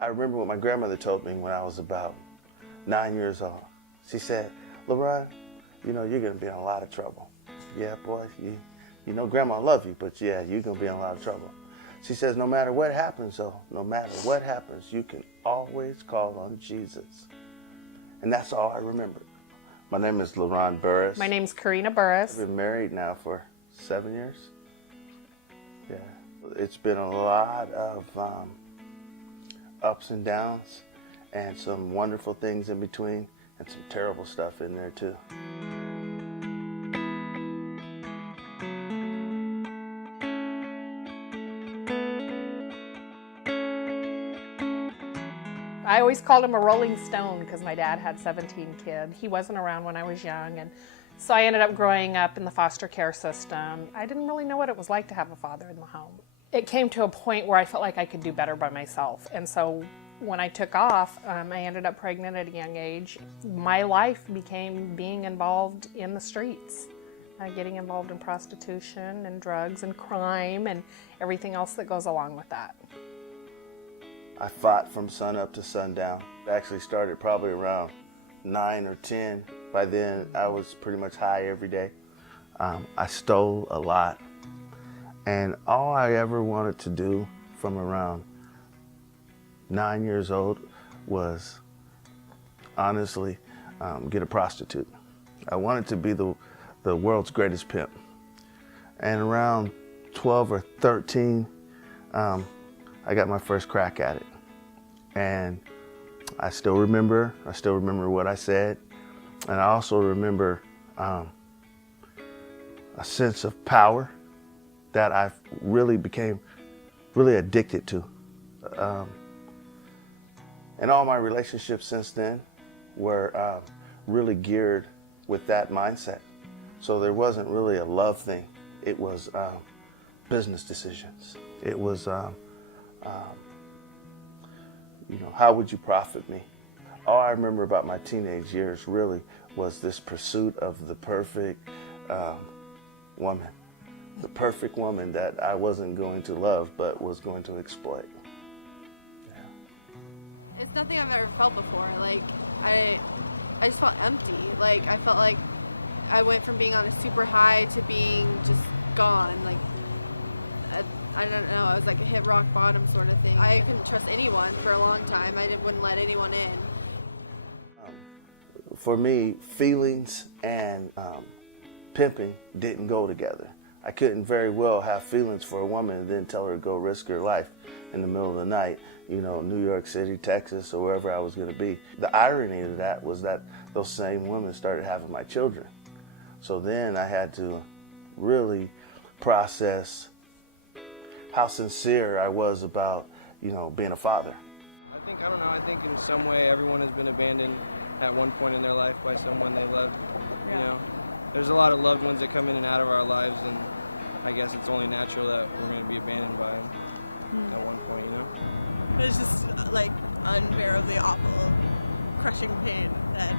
I remember what my grandmother told me when I was about 9 years old. She said, LaRon, you know, you're going to be in a lot of trouble. Yeah, boy, you know Grandma love you, but yeah, you're going to be in a lot of trouble. She says, no matter what happens, though, no matter what happens, you can always call on Jesus. And that's all I remember. My name is LaRon Burris. My name's Corrina Burris. I've been married now for 7 years. Yeah, it's been a lot of ups and downs and some wonderful things in between and some terrible stuff in there too. I always called him a rolling stone because my dad had 17 kids. He wasn't around when I was young, and so I ended up growing up in the foster care system. I didn't really know what it was like to have a father in the home. It came to a point where I felt like I could do better by myself, and so when I took off, I ended up pregnant at a young age. My life became being involved in the streets, getting involved in prostitution and drugs and crime and everything else that goes along with that. I fought from sun up to sundown. I actually started probably around 9 or 10. By then, I was pretty much high every day. I stole a lot. And all I ever wanted to do from around 9 years old was, honestly, get a prostitute. I wanted to be the world's greatest pimp. And around 12 or 13, I got my first crack at it. And I still remember what I said. And I also remember a sense of power that I really became really addicted to. And all my relationships since then were really geared with that mindset. So there wasn't really a love thing. It was business decisions. It was, you know, how would you profit me? All I remember about my teenage years really was this pursuit of the perfect woman. The perfect woman that I wasn't going to love, but was going to exploit. Yeah. It's nothing I've ever felt before. Like, I just felt empty. Like, I felt like I went from being on a super high to being just gone. Like, I don't know, I was like a hit rock bottom sort of thing. I couldn't trust anyone for a long time. Wouldn't let anyone in. For me, feelings and pimping didn't go together. I couldn't very well have feelings for a woman and then tell her to go risk her life in the middle of the night, you know, New York City, Texas, or wherever I was going to be. The irony of that was that those same women started having my children. So then I had to really process how sincere I was about, you know, being a father. I think in some way everyone has been abandoned at one point in their life by someone they love. You know, there's a lot of loved ones that come in and out of our lives, and I guess it's only natural that we're going to be abandoned by them at one point, you know? It's just like unbearably awful, crushing pain that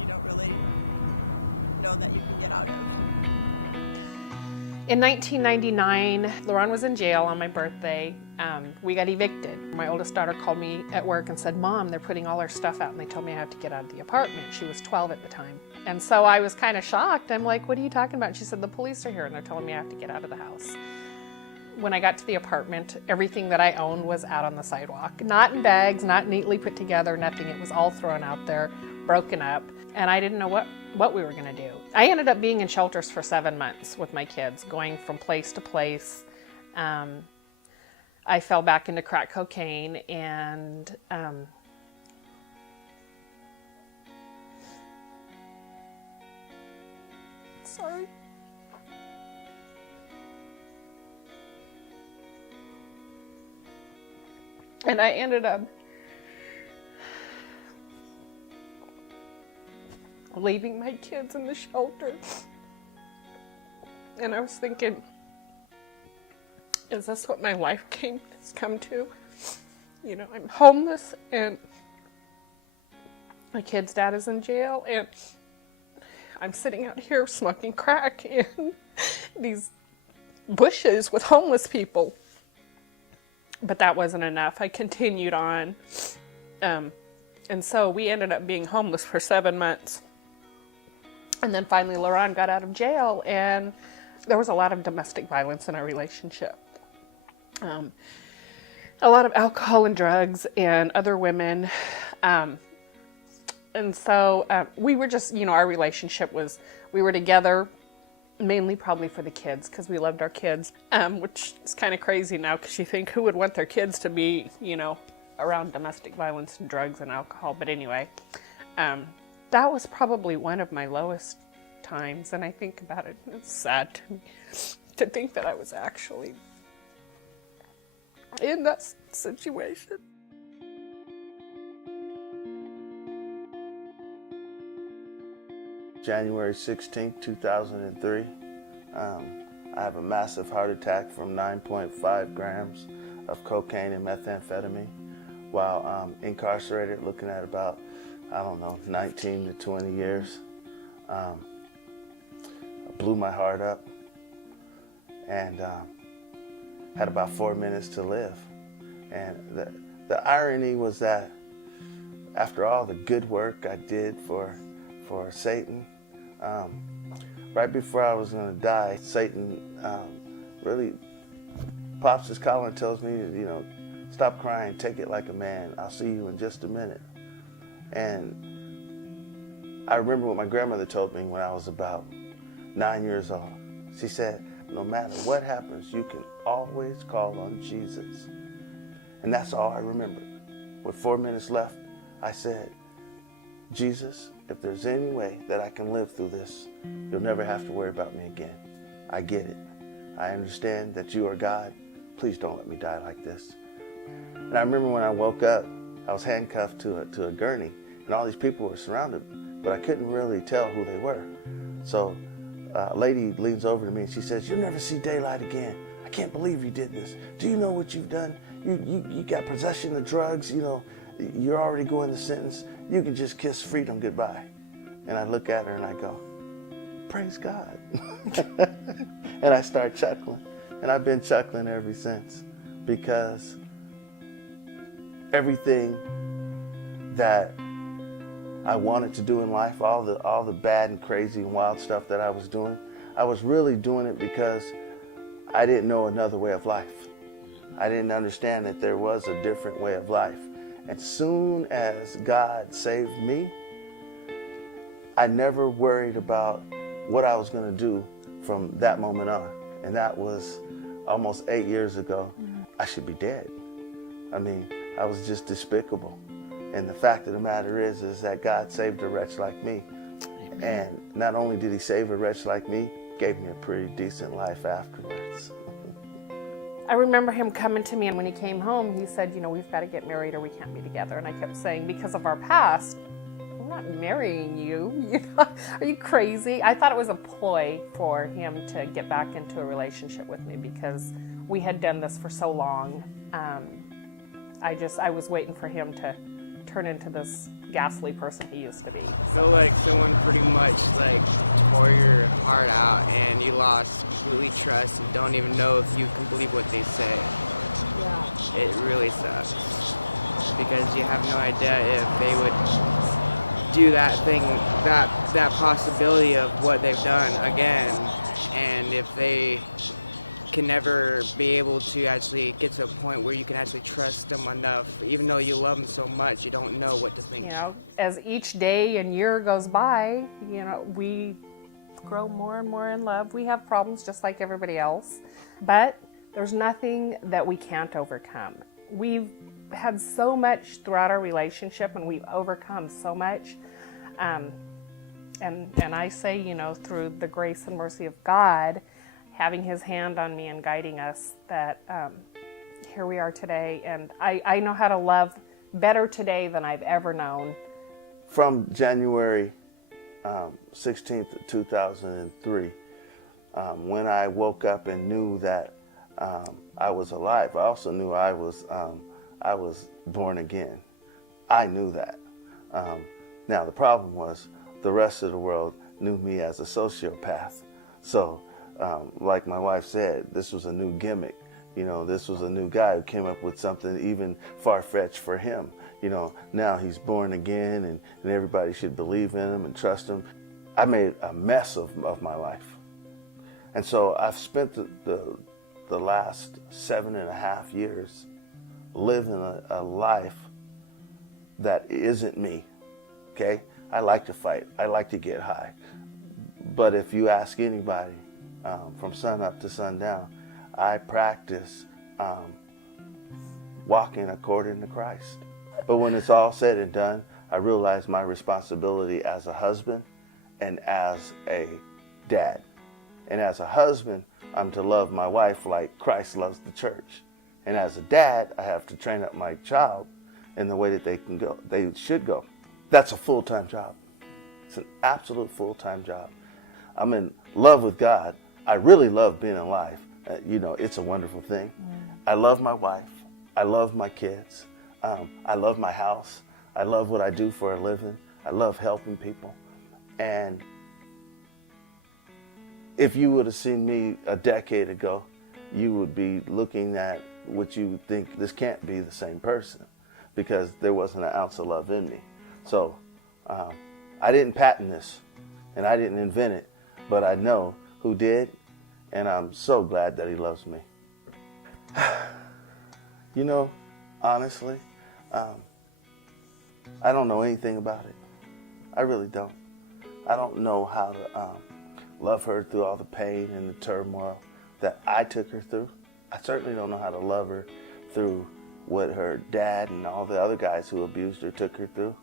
you don't really know that you can get out of. In 1999, LaRon was in jail on my birthday. We got evicted. My oldest daughter called me at work and said, Mom, they're putting all our stuff out and they told me I have to get out of the apartment. She was 12 at the time. And so I was kind of shocked. I'm like, what are you talking about? She said, the police are here and they're telling me I have to get out of the house. When I got to the apartment, everything that I owned was out on the sidewalk. Not in bags, not neatly put together, nothing. It was all thrown out there, broken up. And I didn't know what we were going to do. I ended up being in shelters for 7 months with my kids, going from place to place. I fell back into crack cocaine and sorry. And I ended up leaving my kids in the shelter. And I was thinking, is this what my life has come to? You know, I'm homeless and my kid's dad is in jail and I'm sitting out here smoking crack in these bushes with homeless people. But that wasn't enough. I continued on. And so we ended up being homeless for 7 months. And then finally LaRon got out of jail, and there was a lot of domestic violence in our relationship. A lot of alcohol and drugs and other women. And so we were just, our relationship was, we were together mainly probably for the kids because we loved our kids, which is kind of crazy now because you think who would want their kids to be, around domestic violence and drugs and alcohol. But anyway, that was probably one of my lowest times. And I think about it, it's sad to me to think that I was actually in that situation. January 16th, 2003, I have a massive heart attack from 9.5 grams of cocaine and methamphetamine while incarcerated, looking at about, 19 to 20 years. I blew my heart up and had about 4 minutes to live. And the irony was that after all the good work I did for Satan, right before I was going to die, Satan really pops his collar and tells me, stop crying, take it like a man. I'll see you in just a minute. And I remember what my grandmother told me when I was about 9 years old. She said, no matter what happens, you can always call on Jesus. And that's all I remember. With 4 minutes left, I said, Jesus, if there's any way that I can live through this, you'll never have to worry about me again. I get it. I understand that you are God. Please don't let me die like this. And I remember when I woke up, I was handcuffed to a gurney, and all these people were surrounded, but I couldn't really tell who they were. So a lady leans over to me and she says, you'll never see daylight again. I can't believe you did this. Do you know what you've done? You got possession of drugs, you're already going to sentence. You can just kiss freedom goodbye. And I look at her and I go, praise God. And I start chuckling. And I've been chuckling ever since, because everything that I wanted to do in life, all the bad and crazy and wild stuff that I was doing, I was really doing it because I didn't know another way of life. I didn't understand that there was a different way of life. As soon as God saved me, I never worried about what I was going to do from that moment on. And that was almost 8 years ago. I should be dead. I was just despicable. And the fact of the matter is that God saved a wretch like me. Amen. And not only did he save a wretch like me, gave me a pretty decent life afterwards. I remember him coming to me, and when he came home, he said, we've got to get married or we can't be together. And I kept saying, because of our past, I'm not marrying you. Are you crazy? I thought it was a ploy for him to get back into a relationship with me because we had done this for so long. I was waiting for him to turn into this ghastly person he used to be. I feel like someone pretty much tore your heart out and you lost completely trust and don't even know if you can believe what they say. Yeah. It really sucks because you have no idea if they would do that thing, that possibility of what they've done again, and if they can never be able to actually get to a point where you can actually trust them enough. Even though you love them so much, you don't know what to think. As each day and year goes by, we grow more and more in love. We have problems just like everybody else, but there's nothing that we can't overcome. We've had so much throughout our relationship, and we've overcome so much. And I say, through the grace and mercy of God, having his hand on me and guiding us, that here we are today. And I know how to love better today than I've ever known. From January 16th, 2003, when I woke up and knew that I was alive, I also knew I was born again. I knew that. Now, the problem was the rest of the world knew me as a sociopath. So, like my wife said, this was a new gimmick. You know, this was a new guy who came up with something even far-fetched for him. You know, now he's born again, and everybody should believe in him and trust him. I made a mess of my life. And so I've spent the last 7.5 years living a life that isn't me, okay? I like to fight. I like to get high. But if you ask anybody from sun up to sundown, I practice walking according to Christ. But when it's all said and done, I realize my responsibility as a husband and as a dad. And as a husband, I'm to love my wife like Christ loves the church. And as a dad, I have to train up my child in the way that they should go. That's a full-time job. It's an absolute full-time job. I'm in love with God. I really love being alive. You know, it's a wonderful thing. I love my wife. I love my kids. I love my house. I love what I do for a living. I love helping people. And if you would have seen me a decade ago, you would be looking at what you would think, this can't be the same person, because there wasn't an ounce of love in me. So I didn't patent this, and I didn't invent it, but I know who did, and I'm so glad that he loves me. You know, honestly, I don't know anything about it. I really don't. I don't know how to love her through all the pain and the turmoil that I took her through. I certainly don't know how to love her through what her dad and all the other guys who abused her took her through.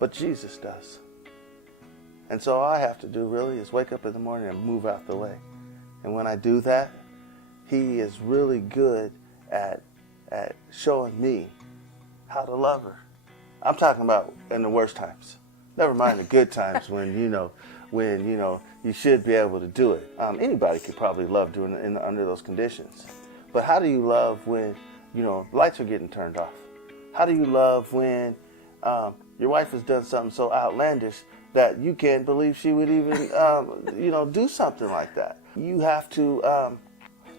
But Jesus does. And so all I have to do really is wake up in the morning and move out the way. And when I do that, he is really good at showing me how to love her. I'm talking about in the worst times. Never mind the good times when you should be able to do it. Anybody could probably love doing it under those conditions. But how do you love when, lights are getting turned off? How do you love when your wife has done something so outlandish that you can't believe she would even, do something like that? You have to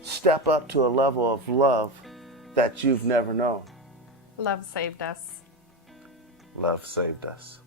step up to a level of love that you've never known. Love saved us. Love saved us.